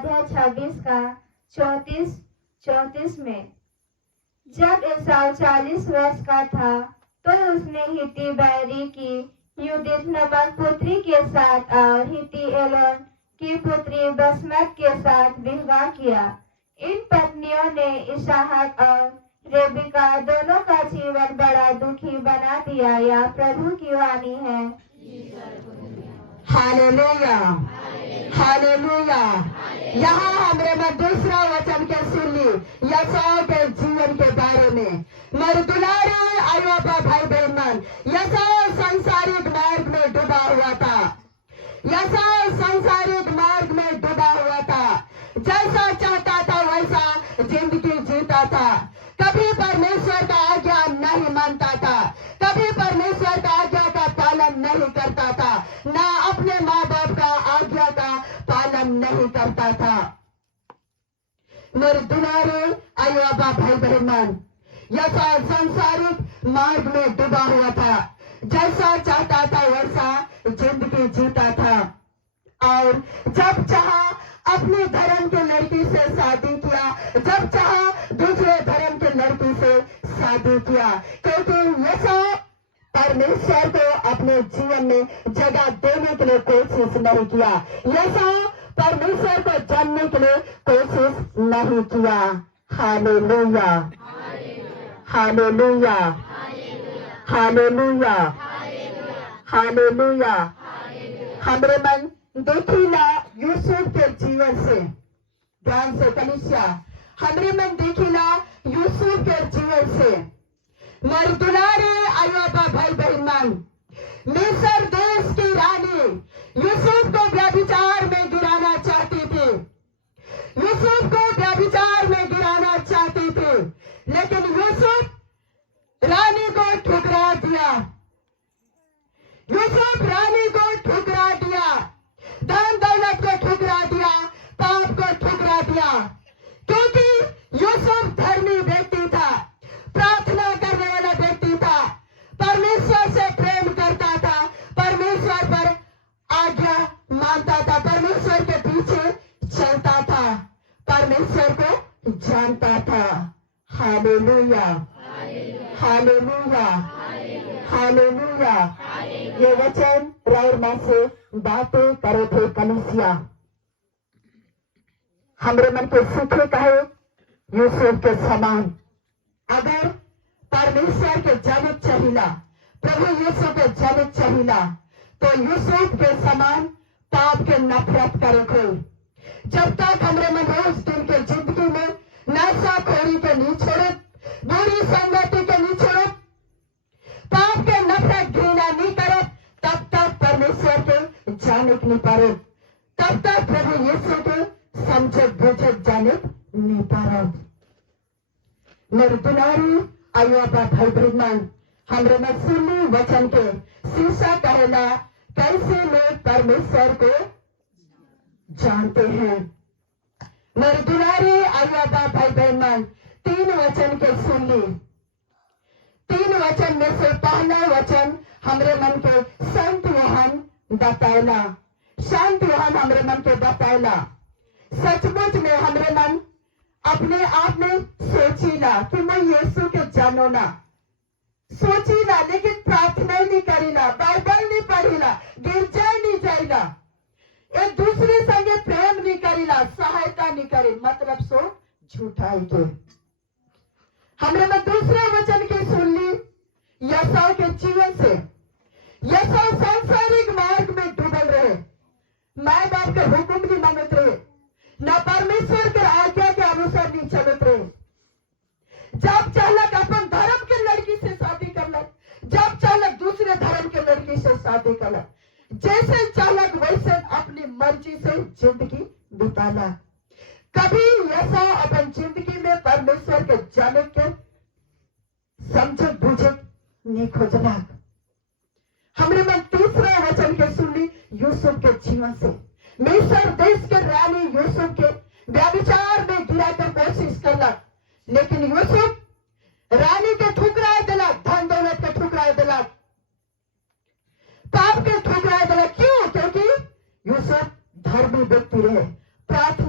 अध्याय 26 का 34 में। जब एसाव 40 वर्ष का था तो उसने हित्ती बैरी की यूदित नामक पुत्री के साथ और हित्ती एलोन की पुत्री बसमत के साथ विवाह किया। इन पत्नियों ने इसहाक और रेबिका दोनों का जीवन बड़ा दुखी बना दिया। या प्रभु की वाणी है। Hallelujah, hallelujah. यहाँ हमरे में दूसरा वचन के सुनी यसाव के जीवन के बारे में। मर दुलारे आयोबा भाई बहन, यसाव सांसारिक मार्ग में डूबा हुआ था। यसाव सांसारिक मार्ग में डूबा हुआ था। जैसा चाहता था वैसा जिंदगी जीता था। कभी परमेश्वर का आज्ञा नहीं मानता था, कभी परमेश्वर का आज्ञा का पालन नहीं करता था, ना अपने माँ बाप का आज्ञा का पालन नहीं करता था। मेरे दुलारे आयोबा भाई बहन, यसा सांसारिक मार्ग में डूबा हुआ था। जैसा चाहता था वैसा जिंदगी जीता था और जब चाहा अपने धर्म के लड़की से शादी किया, जब चाहा दूसरे धर्म के लड़की से शादी किया, क्योंकि यसा परमेश्वर को अपने जीवन में जगह देने के लिए कोशिश नहीं किया। यसा परमेश्वर को जानने के लिए कोशिश नहीं किया। Hallelujah, hallelujah, hallelujah, hallelujah. हमरे मन देखिला यूसुफ के जीवन से, ध्यान से कलिसिया, हमरे मन देखिला यूसुफ के जीवन से। मर दुलारे आयोबा भाई बहन, मिस्र देश की रानी यूसुफ को व्यभिचार में गिराना चाहती थी। यूसुफ को व्यभिचार में गिराना चाहती थी, लेकिन यूसुफ रानी को ठुकरा दिया। यूसुफ रानी को ठुकरा दिया, धन दौलत को ठुकरा दिया, पाप को ठुकरा दिया, क्योंकि यूसुफ धर्मी व्यक्ति था, प्रार्थना करने वाला व्यक्ति था, परमेश्वर से प्रेम करता था, परमेश्वर पर आज्ञा मानता था, परमेश्वर के पीछे चलता था, परमेश्वर को जानता था। Hallelujah, hallelujah, hallelujah. ये वचन राउर मां से बातें करे थे कलिसिया। हमरे मन के सूखे कहे यूसुफ के समान। अगर परमेश्वर के जनित चाहिला, प्रभु यीशु के जनित चाहिला, तो यूसुफ के समान पाप के नफरत करे थे। जब तक हमरे मन रोज दिन के जिंदगी में नशाखोरी के नहीं छोड़े, बुरी संगति के नहीं छोड़े, पाप के नफरत घृणा नहीं करे, तब तक परमेश्वर के जाने नहीं पारे, तब तक प्रभु यीशु के समझत बुझत जाने नहीं पारे। मेरे दुलारी आयोबा भाई बहन, हमरे में सुनी वचन के शीशा कहला कैसे लोग परमेश्वर को जानते हैं। मेरे दुलारी आयोबा भाई बहन, 3 वचन के सुन ली। 3 वचन में से पहला वचन हमरे मन के संत यूहन्ना बताएला। संत यूहन्ना हमरे मन के बताएला। सचमुच में हमरे मन अपने आप में सोचीला कि मैं यीशु के जानो ना, सोचीला, लेकिन प्रार्थना नहीं करीला, बाइबल नहीं पढ़ीला, गिरजा नहीं जाइला, एक दूसरे संगे प्रेम नहीं करीला, सहायता नहीं करी, मतलब सो झूठाई के। हमने में दूसरे वचन की सुन ली यसाव के जीवन से। यसाव सांसारिक मार्ग में डूबल रहे, माँ बाप के हुक्म नहीं मानत रहे, न परमेश्वर के आज्ञा के अनुसार नहीं चलत रहे। जब चाहलक अपन धर्म के लड़की से शादी करलक, जब चाहलक दूसरे धर्म के लड़की से शादी करलक, जैसे चाहलक वैसे अपनी मर्जी से जिंदगी बिताला। कभी ऐसा अपन जिंदगी में परमेश्वर के जाने के समझ बुझे नहीं खोजना। हमने में तीसरा वचन के सुनी यूसुफ के जीवन से। मिस्र देश के रानी यूसुफ के व्यभिचार में गिराकर कोशिश करलक, लेकिन यूसुफ रानी के ठुकराए दिलक, धन दौलत के ठुकराए दिलक, पाप के ठुकराए दिलक। क्यों? क्योंकि यूसुफ धर्मी व्यक्ति रहे, प्रार्थना